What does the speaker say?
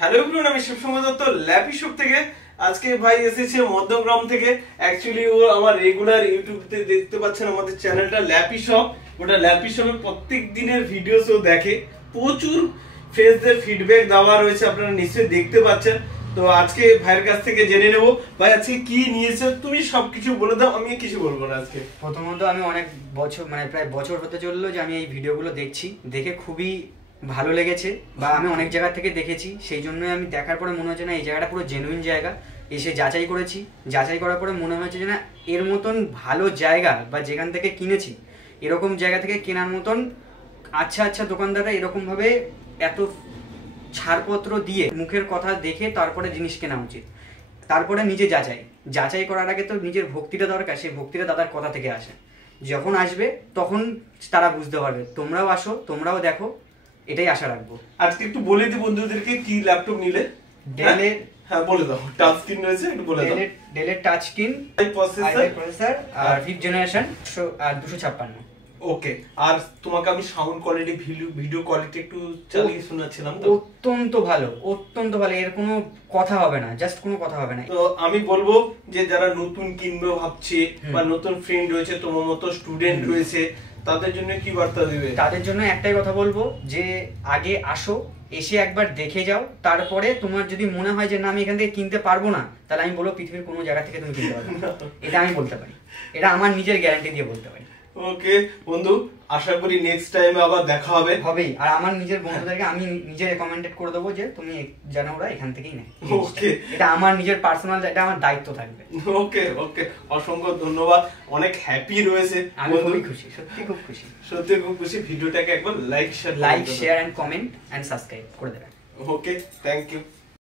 Hello everyone, আমি শিবসময় Dutta lappy shop থেকে। আজকে ভাই এসেছে মধ্যগ্রাম থেকে। অ্যাকচুয়ালি ও আমার রেগুলার ইউটিউবতে দেখতে পাচ্ছেন আমাদের চ্যানেলটা ল্যাপি শপ। ওটা ল্যাপি শপে প্রত্যেক দিনের ভিডিওস ও দেখে, প্রচুর ফ্রেন্ডসদের ফিডব্যাক দেওয়া রয়েছে, আপনারা নিশ্চয়ই দেখতে পাচ্ছেন। তো আজকে ভাইয়ের কাছ থেকে জেনে নেব ভাই আজকে কি নিয়েছে। তুমি সবকিছু বলে দাও, আমি কিছু বলবো না। আজকে প্রথমত আমি অনেক বছর প্রায় বছর হতে চললো যে আমি এই ভিডিওগুলো দেখছি, দেখে খুবই ভালো লেগেছে বা আমি অনেক জায়গা থেকে দেখেছি, সেই জন্যই আমি দেখার পরে মনে হচ্ছে না এই জায়গাটা পুরো জেনুইন জায়গা। এসে যাচাই করেছি, যাচাই করার পরে মনে হচ্ছে যে না এর মতন ভালো জায়গা বা যেখান থেকে কিনেছি এরকম জায়গা থেকে কেনার মতন আচ্ছা দোকানদাররা এরকমভাবে এত ছাড়পত্র দিয়ে মুখের কথা দেখে তারপরে জিনিস কেনা উচিত। তারপরে নিজে যাচাই করার আগে তো নিজের ভক্তিটা দরকার, সেই ভক্তিটা দাদার কথা থেকে আসে। যখন আসবে তখন তারা বুঝতে পারবে। তোমরাও আসো, তোমরাও দেখো, এটাই আশা রাখবো। আজকে একটু বলে দিই বন্ধুদেরকে কি ল্যাপটপ নিলে। ডেলের, হ্যাঁ বলে দাও, টাচ স্ক্রিন রয়েছে, একটু বলে দাও। ডেলের টাচ স্ক্রিন, প্রসেসর আর 5th জেনারেশন আর 256। ওকে, আর তোমাকে আমি সাউন্ড কোয়ালিটি, ভিডিও কোয়ালিটি একটু চালিয়ে শোনাচ্ছিলাম তো। অত্যন্ত ভালো, এর কোনো কথা হবে না, জাস্ট কোনো কথা হবে না। তো আমি বলবো যে যারা নতুন কিনবে ভাবছে বা নতুন ফ্রেন্ড রয়েছে, তোমার মতো স্টুডেন্ট রয়েছে, তাদের জন্য কি বার্তা দিবে? তাদের জন্য একটাই কথা বলবো যে আগে আসো, এসে একবার দেখে যাও, তারপরে তোমার যদি মনে হয় যে না আমি এখান থেকে কিনতে পারবো না, তাহলে আমি বলবো পৃথিবীর কোনো জায়গা থেকে তুমি কিনতে পারবে না। এটা আমি বলতে পারি, এটা আমার নিজের গ্যারান্টি দিয়ে বলতে পারি। ওকে বন্ধু, আশা করি নেক্সট টাইমে আবার দেখা হবেই। আর আমার নিজের বন্ধুদেরকে আমি নিজে রেকমেন্ডেড করে দেবো যে তুমি যেন ওরা এখান থেকেই নেয়। ওকে, এটা আমার নিজের পার্সোনাল, এটা আমার দায়িত্ব থাকবে। ওকে, অসংখ্য ধন্যবাদ। অনেক হ্যাপি রয়েছে, আমি খুবই খুশি, সত্যি খুব খুশি। ভিডিওটাকে একবার like share and comment and subscribe করে দেবেন। Okay, thank you.